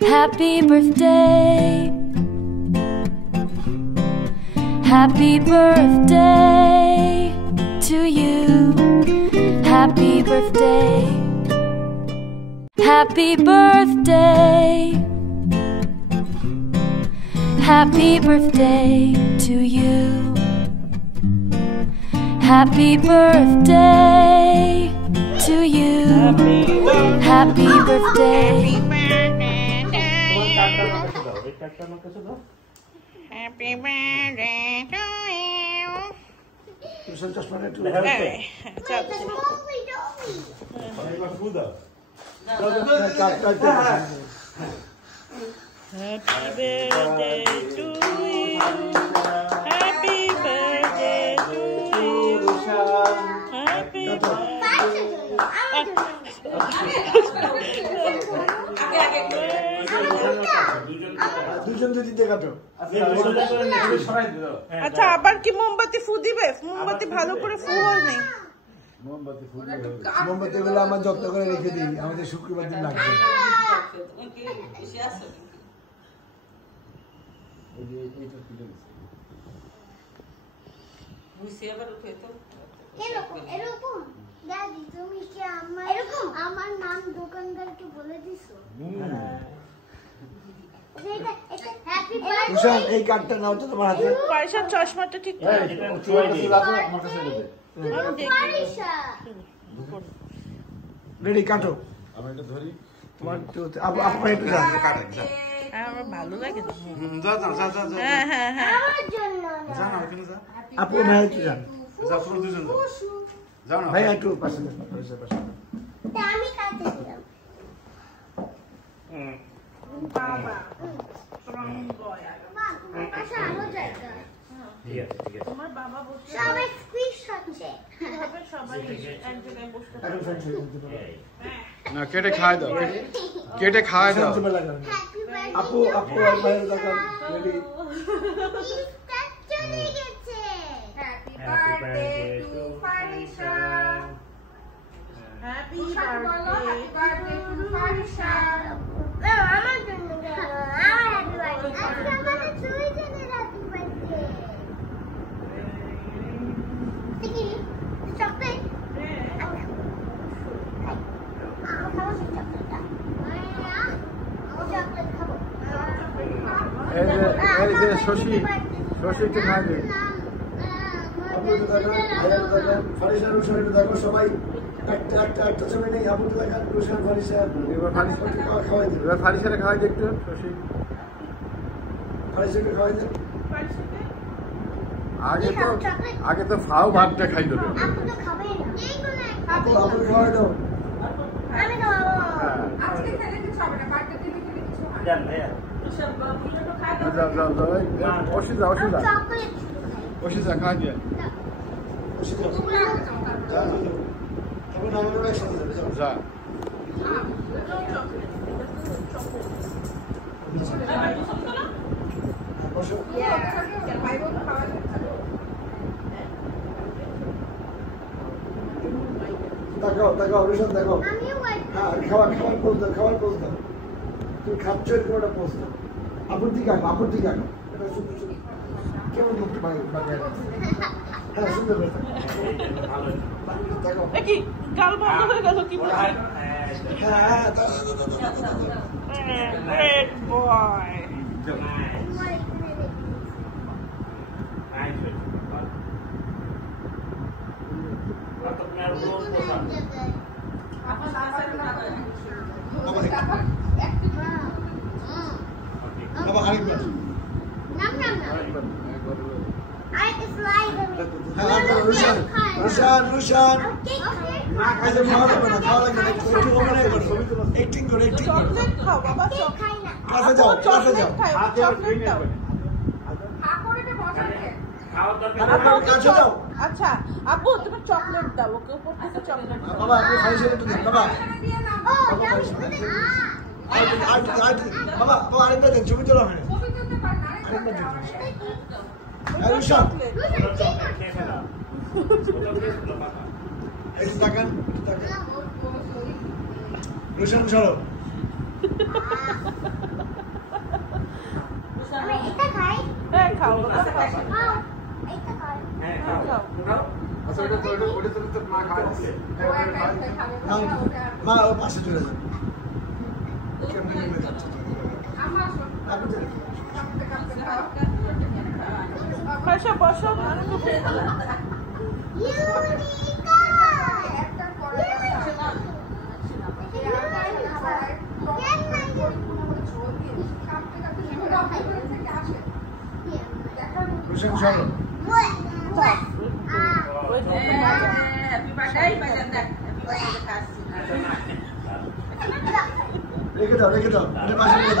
Happy birthday. Happy birthday to you. Happy birthday. Happy birthday. Happy birthday to you. Happy birthday to you. Happy birthday. Happy birthday to you. Happy birthday to you. Happy birthday to you. Happy আচ্ছা আবার কি মোমবাতি ফু দিবে মোমবাতি ভালো করে ফু হয় নাই মোমবাতি গুলো আমার যত্ন করে রেখে দিই আমাদের শুক্রবার দিন লাগবে আমার নাম দোকানদারকে বলে দিছো এই কার্ডটা নাও তো তোমার হাতে পয়সার চশমাটা ঠিক করে রেডি কাটো আমি এটা ধরি তোমার আপনার একটু যান আমার ভালো লাগে না যা যা যা যা হ্যাঁ হ্যাঁ হ্যাঁ আমার জন্য যা না ওখানে যা আপু ভাই একটু যান যা পুরো দুজন যাও না ভাই একটু পাশে যান আমি কাটতে দিলাম বাবা স্ট্রং বয় আচ্ছা আরো জায়গা ঠিক আছে ঠিক আছে তোমার বাবা বলছে সবাই স্কুইজ হচ্ছে কিভাবে সবাই এক জায়গায় বসতে পারে না কেটে খাই দাও কেটে খাই দাও হ্যাপি বার্থডে আপু আপু ভাই দেখেন রেডি স্টার্ট চলে গেছে happy birthday to Farisha happy birthday to Farisha আমার জন্য আমার হ্যাপি বার্থডে আজকে আমাদের দুইজনের হ্যাপি বার্থডে দেখি চকলেট এই যে শশী একটু খাই দে আপু দেখেন ফারিসা রুশান দেখো সবাই একটা ছবি নেই আপু দেখেন রুশান ফারিসা এবার ফারিসা খাওয়াই দিন এবার ফারিসারে খাওয়াই দে একটু শশী ফারিসাকে খাওয়াই দিন আগে তো ফাও ভাতটা খাই দেবে আপু তো খাবেই না এইগুলো আপু খাওয়াই দাও আমি খাবো আজকে খেলে কিছু হবে না বার্থডে দিনে খেলে কিছু হবে জান ভাইয়া সব বুঝলো খাই দাও যাও অসুবিধা চকলেট অসুবিধা খাই দিয়ে তখন আমাদের একসাথে যাবে যা বসো দেখাও রুশান দেখাও আমিও হোয়াইট হ্যাঁ খাবার পোজ দাও তুমি খাচ্ছ এরকম একটা পোজ দাও আপুর দিকে আঁকো এটা সুন্দর কেমন মুখটা হ্যাঁ সুন্দর দেখাও কি গাল বন্ধ হয়ে গেল কি হ্যাঁ গ্রেট বয় আবার আরেকবার নাম আরেকটা স্লাইড হ্যাঁ রুশান না খাইলে খাওয়া লাগবে না একটু অভিনয় করো অ্যাক্টিং করো চকলেট খাও বাবা কেক খাই না কাছে যাও চকলেট খাও চকলেট দাও কাছে যাও আচ্ছা আপু তুমি চকলেট দাও ওকে উপর থেকে চকলেট দাও বাবা আপনি ফাইসে একটু দিন বাবা ও বাবা আরেকটা দেন ছবি তোলা হয় রুশান এই দেখেন রুশান সরো আচ্ছা ওটা তো মা খাওয়া দিচ্ছে মা ও পাশে চলে যাবে বসো বসো রেখে দাও পাশে রেখে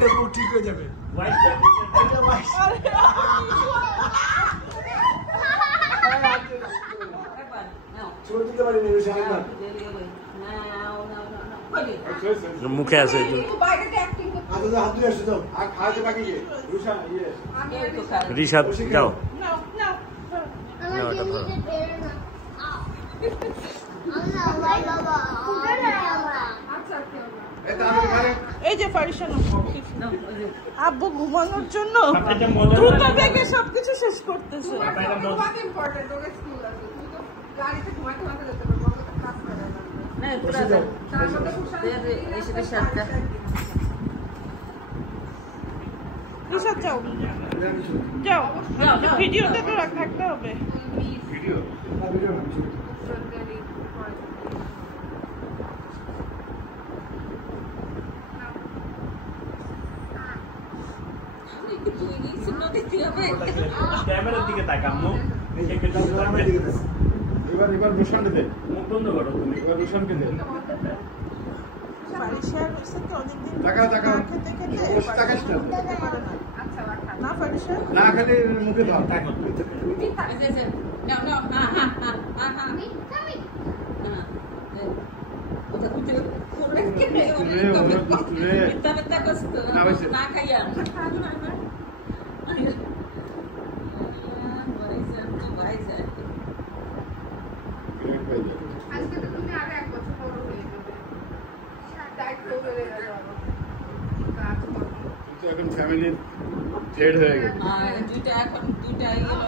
দাও ঠিক হয়ে যাবে মুখে আছে রিশাদ যাও এই যে পারিশান আব্বু ঘুমানোর জন্য দ্রুত বেগে সবকিছু শেষ করতেছে রিশাদ যাও যাও ভিডিওতে তো রাখতে হবে ভিডিও ক্যামেরার দিকে তাকাম্মু এবার রোশনকে দে মুখ বন্ধ করো তুমি এবার রোশনকে দে ফারিশার হইছে তো অনেকদিন টাকা বসে টাকাস না ফারিশা না খালি মুখে দাও টাকা না খাইয়া আজকে তো তুমি আরো 1 বছর বড় হয়ে যাবে দায়িত্ব হয়ে যাবে এখন ফ্যামিলির জেড হয়ে গেছে দুইটা গেল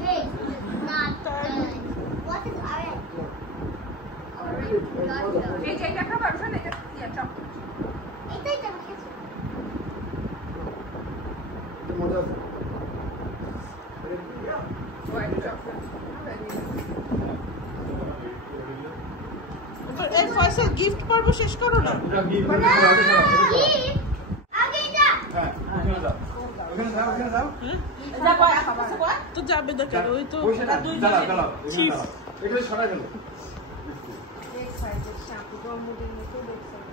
Hey, not what is orange? এই যে এটা খাবার শোন এটা চপ এটাই তো খেয়েছি মজা এই ফয়সাল গিফট পর্ব শেষ করো না আগে যা হ্যাঁ ওখানে যাও তো যাবে না কেন ওই তো দাঁড়াও এগুলো সরাই গেল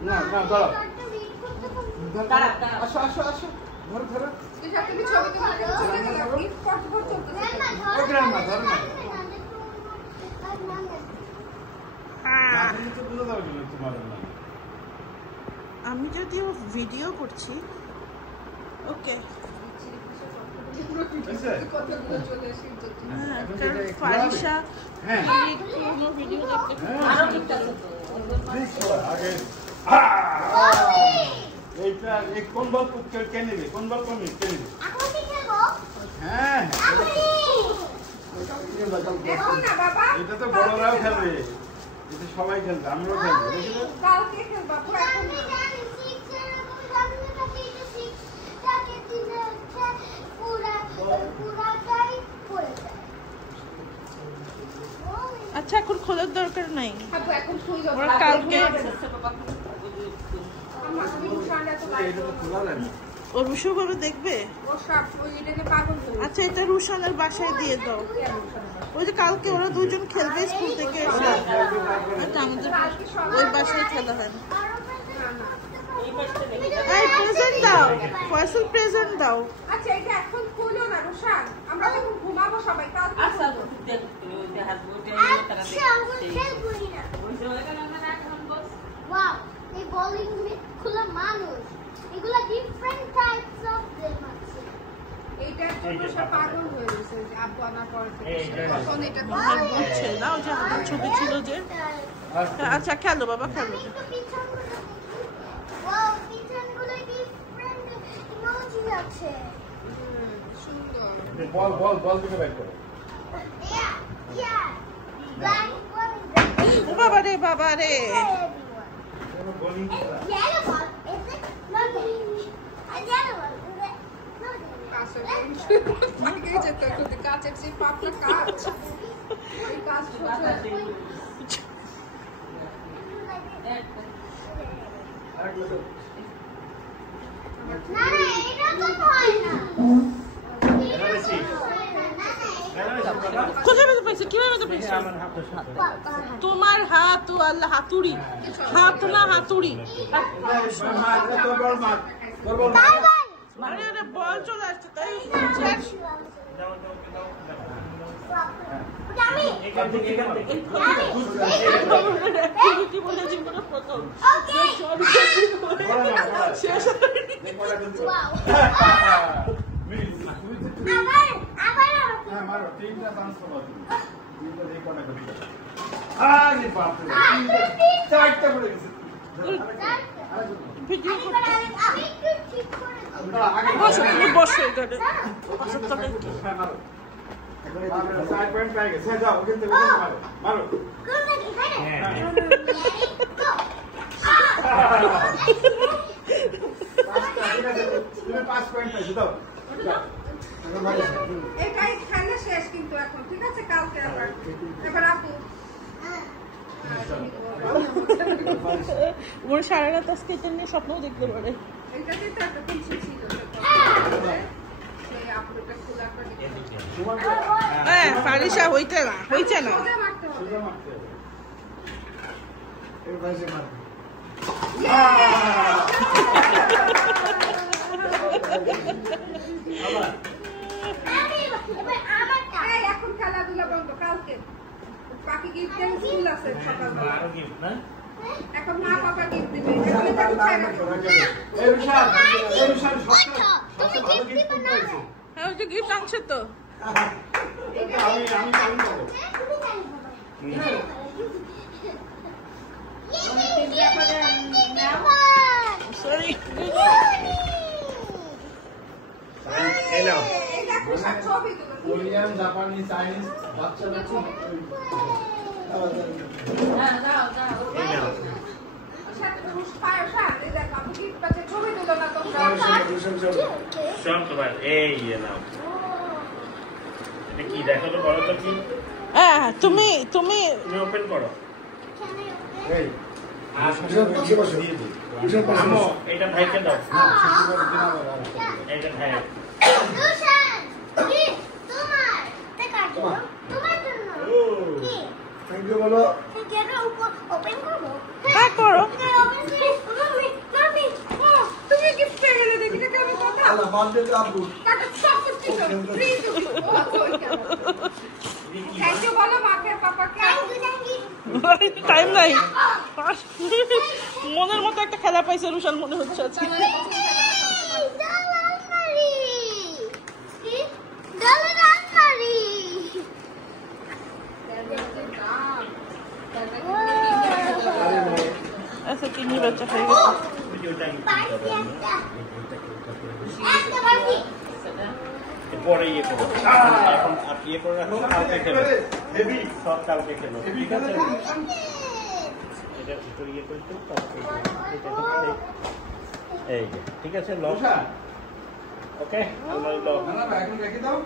না দাঁড়াও আসো ধরো তুই যাকে ছবি তুলে গিফট পর্ব চলতেছে গ্রামা ধরো না হ্যাঁ তো বুঝা যাবে না তোমার না আমি যদিও ভিডিও করছি ওকে কতগুলো চলে এসেছে হ্যাঁ কারণ ফারিশা হ্যাঁ কোনো ভিডিও দেখতে আরো গিফট আছে তো আগে এইটা এই কোন বল কে নেবে কোন বল কোন কে নেবে এখন কি খেলবো হ্যাঁ এখন না বাবা এটা তো বড়রাও খেলবে এটা সবাই খেলবে আমরাও খেলবো বুঝলে কালকে খেলবা পুরো এখন আমি জানি শিক্ষার আমি জানি না কি এটা শিক্ষাকে দিনে পুরাটাই পড়েছে আচ্ছা এখন খোলার দরকার নাই খাবো এখন শুই যাবো ওরা কালকে আমার তুমি রুশানটা তো লাইট এটা তো খোলা যায় না ওর রুশু ভাবে দেখবে ও সব ওই এটাকে পাগল হয়ে আচ্ছা এটা রুশানের বাসায় দিয়ে দাও ওই যে কালকে ওরা দুজন খেলবে স্কুল থেকে এসে এটা আমাদের ওই বাসায় খেলা হয় না এই প্রেজেন্ট দাও ফয়সাল প্রেজেন্ট দাও আচ্ছা এটা এখন খুলো না রুশান আমরা যখন ঘুমাবো সবাই কালকে আচ্ছা খুলবো। আচ্ছা আমরা খেলবই না ওয়াও এই বোলিং খোলা মানুষ পাগল হয়ে গেছে যে আব্বু আনার পর তখন এটা বুঝছে না ওই যে আমার ছবি ছিল যে আচ্ছা খেলো বাবা খেলো একটু পিছনগুলো দেখি। ওয়াও, পিছনগুলো ডিফারেন্ট ইমোজি আছে। সুন্দর। বল থেকে ব্যাক করো। Yeah, yeah. Black, what is that? ও বাবা রে বাবা রে Yellow one, is it? No, a yellow one, is it? No, কাছের পাখি যেতে হতো কাছের সেই পাপটা কাজ ওই কাজ সোজা না, এটা তো হয় না। কোথায় বেঁধে পাইছে কিভাবে বেঁধে পাইছে তোমার হাত ও আল্লাহ হাতুড়ি হাত না হাতুড়ি মানে একটা বল চলে আসছে তাই কি বলে জীবনে প্রথম শেষ মারো তিনটা চান্স পাবো তুমি তিনটা এই কোণা করি আরে বাপ রে চারটা পড়ে গেছে ভিডিও আমি একটু ঠিক করে দিই। বসো তুমি বসো এখানে বসো তবে কি মারো সাইড পয়েন্ট পেয়ে গেছে যাও ওখান থেকে মারো মারো Good looking, right? Go. তুমি 5 পয়েন্ট পাইছো দাও এটাই খেলা শেষ কিন্তু এখন ঠিক আছে কালকে আবার এবার আপু ওর সারা রাত আজকে এটা নিয়ে স্বপ্নও দেখতে পারে এটাতে তো একটা কিছু ছিল সেই আপুটা খোলা করে হ্যাঁ ফারিসা হইতে না সোজা মারতে হবে সোজা মারতে হবে এর বাইরে মারবে এই এখন খেলাধুলা বন্ধ কালকে বাকি গিফট স্কুল আছে সকালবেলা এখন মা বাবা গিফট দিবে এখানে তো গুছায় রাখো এই বিশাল সবচেয়ে ভালো গিফট কোনটা হয়েছে হ্যাঁ ওই যে গিফট আনছে তো আমি পাবো সরি এই নাও এই দেখো সব ছবি তুলো কোরিয়ান জাপানি চাইনিজ বাচ্চারা খুব এই নাও সাথে রুশ ফায়ার ফায়ার এই দেখো আমি গিফট পাচ্ছি ছবি তুলো না তোমরা সব তোমার এই নাও এটা কি দেখো তো বলো তো কি হ্যাঁ তুমি তুমি তুমি ওপেন করো এই বসে বসে দিয়ে দিই বসে আমো এটা ভাইকে দাও এটা ভাই Dushan, কি তোমার দেখাচ্ছো তোমার জন্য কি থ্যাংক ইউ বলো কেন ওপেন করবো হ্যাঁ করো ওপেন করে মাম্মি মাম্মি তুমি গিফট পেয়ে গেলে দেখি না কেমন কথা আল্লাহ বার্থডে টু আব্বু কাটা সব কিছু ফ্রি থ্যাংক ইউ বলো মাকে পাপাকে টাইম নাই মনের মতো একটা খেলা পাইছে রুশান মনে হচ্ছে আজকে আচ্ছা তিন বাচ্চা হয়ে গেছে পরে ইয়ে করো এখন আর ইয়ে করে রাখো কালকে খেলো হেভি সব কালকে খেলো ঠিক আছে Yes! এটা ভিতরে ইয়ে করে তো তারপরে এটা হচ্ছে এই যে ঠিক আছে লক ওকে আমরা লক না না এখন রেখে দাও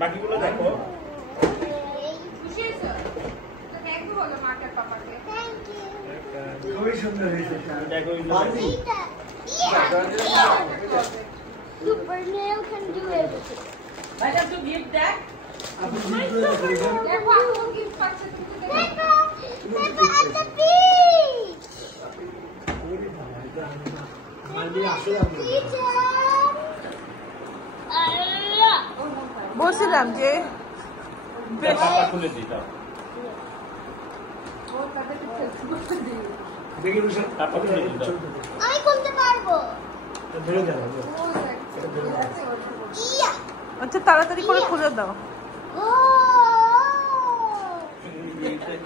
বাকিগুলো দেখো খুশি হয়েছো তো থ্যাংক ইউ বলো মাকে পাপাকে Thank you. খুবই সুন্দর হয়েছে দেখো birthday Yeah. Super Nail can do everything. আপনি কি করে দেখেন দেখো আপু গিফট পাচ্ছে তুমি তো দেখো Peppa at the beach. মাইলি আসলে আপনি Teacher. Allah. বলছিলাম যে বেশ পাপা খুলে দিই দাও ও তাদেরকে ফেসবুকে দিই দেখি রুশান তারপর খুলে দিই দাও আমি খুলতে পারবো। ধরে যাও ও ইয়া আচ্ছা তাড়াতাড়ি করে খুলে দাও।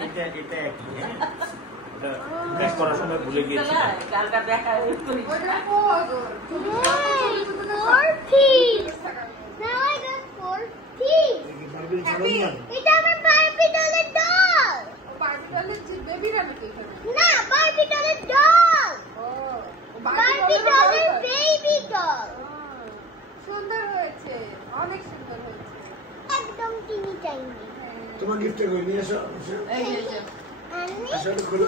এটা একই, হ্যাঁ? এটা ব্যাক করার সময় ভুলে গিয়েছি। এটা আমার বারবি ডলের ডল। বারবি ডলের বেবিরা নাকি এখানে? না, বারবি ডলের ডল। ও বারবি ডলের বেবি ডল। সুন্দর হয়েছে, অনেক সুন্দর হয়েছে। একদম টিনি টাইনি। তোমার গিফট কই নিয়ে এসো। আসলে খুলো।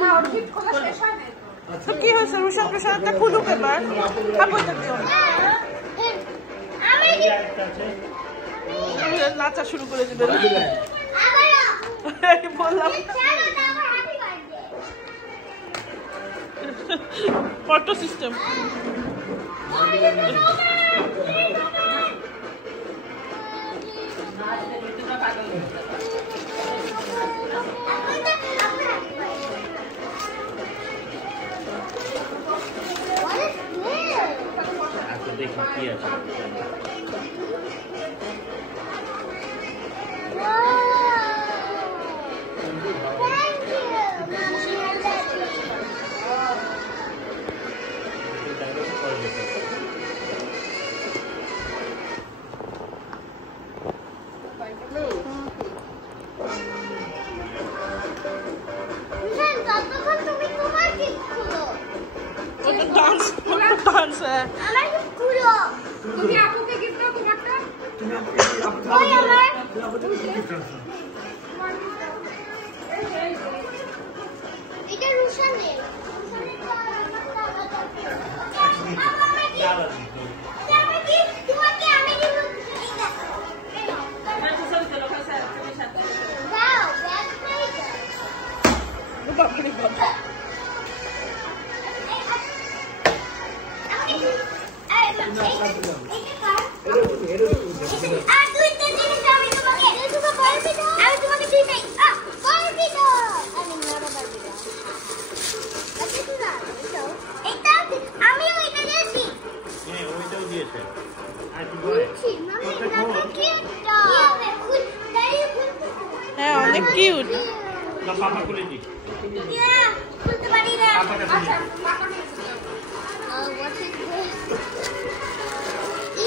না, ওর গিফট খোলা শেষ হয় নাই তো। আচ্ছা তো কি হয়েছে রুশান প্রশান্তটা খুলুক এবার। আপুটা দিও আমি আরেকটা আছে। নাচা শুরু করে দিবে। আমারও বললাম চলো না, আমার happy birthday. Photo system. What is this? আচ্ছা দেখি কি আছে। Thank you, Mommy and Daddy. Roshan, ততক্ষণ তুমি তোমার gift খুলো। ওটা ডান্স ডান্স। আমার gift খুলো। তুমি আপুকে গিফট দাও তোমারটা। তুমি ওই আমার। এটা রুশানের। তোমাকে আমি দিব। Wow, that's great. বাপরে বাপ। হ্যাঁ ওইটাও দিয়েছে। আর কি বলে? হ্যাঁ অনেক কিউট। না পাপা খুলে দিই। পাপাটা আচ্ছা, খুলে দিই। পাপা নিয়েছে। What is this?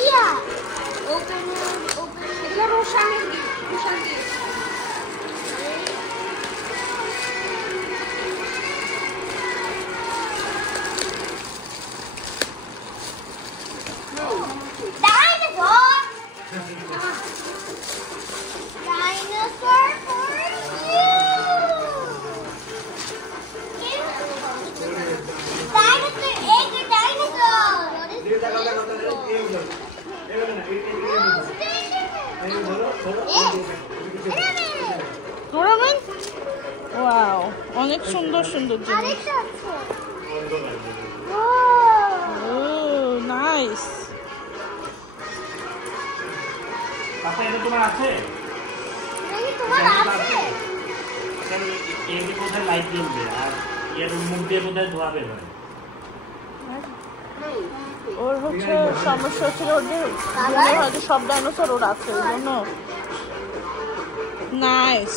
Yeah. Open it. Open it. এগুলো রোশানের gift, রোশান দিয়েছে। Dinosaur. Dinosaur for you. Dinosaur, egg or dinosaur. What is this? Tournament. Wow অনেক সুন্দর সুন্দর জিনিস। আরেকটা আছে। ও ও নাইস। পাপা এটা তোমার আছে? তোমার আছে? কেন এর কোথায় লাইট জ্বলবে আর এর মুখ দিয়ে কোথায় ধোয়া বের হয়? ওর হচ্ছে সমস্যা হচ্ছিল ওদের হয়তো সব ডাইনোসর ওর আছে ওই জন্য। নাইস।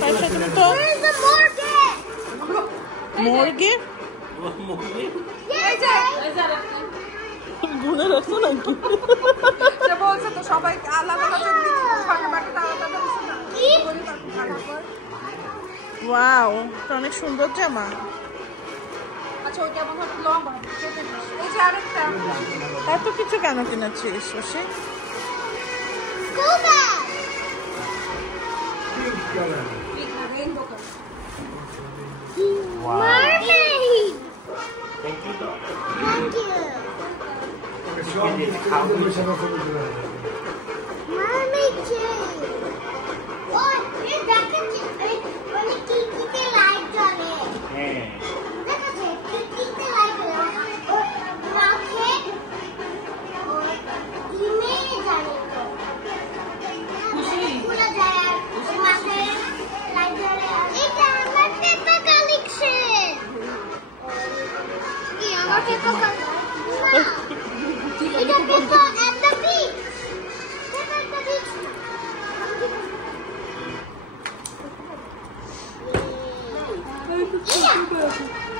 তার সাথে তো Where's the more gift? মুরগি ও মুখ দিয়ে এই যে গুনে রাখছো নাকি? সে বলছে তো সবাই আলাদা আলাদা দিচ্ছে, ফাঁকা বাটিতে আলাদা আলাদা দিচ্ছে না। কি? বলি তারপর খারাপ হয়। ওয়াও এটা অনেক সুন্দর জামা। আচ্ছা ওইটা মনে হয় লম্বা, কেটে দিস। এই যে আরেকটা। এত কিছু কেন কিনেছিস Shashi? School bag. Rainbow colour. Mermaid. Thank you তো। Thank you. Mermaid chain. Oh, you're back at when the kiki light জ্বলে। হ্যাঁ দেখা যায় kiki light জ্বলে। Rocket. ইমেজ জানি তো। পুরো যায় আর মাঝে লাইট জ্বলে। এটা আমার পেপার কালেকশন। কি আমার পেপার কালেকশন? এটা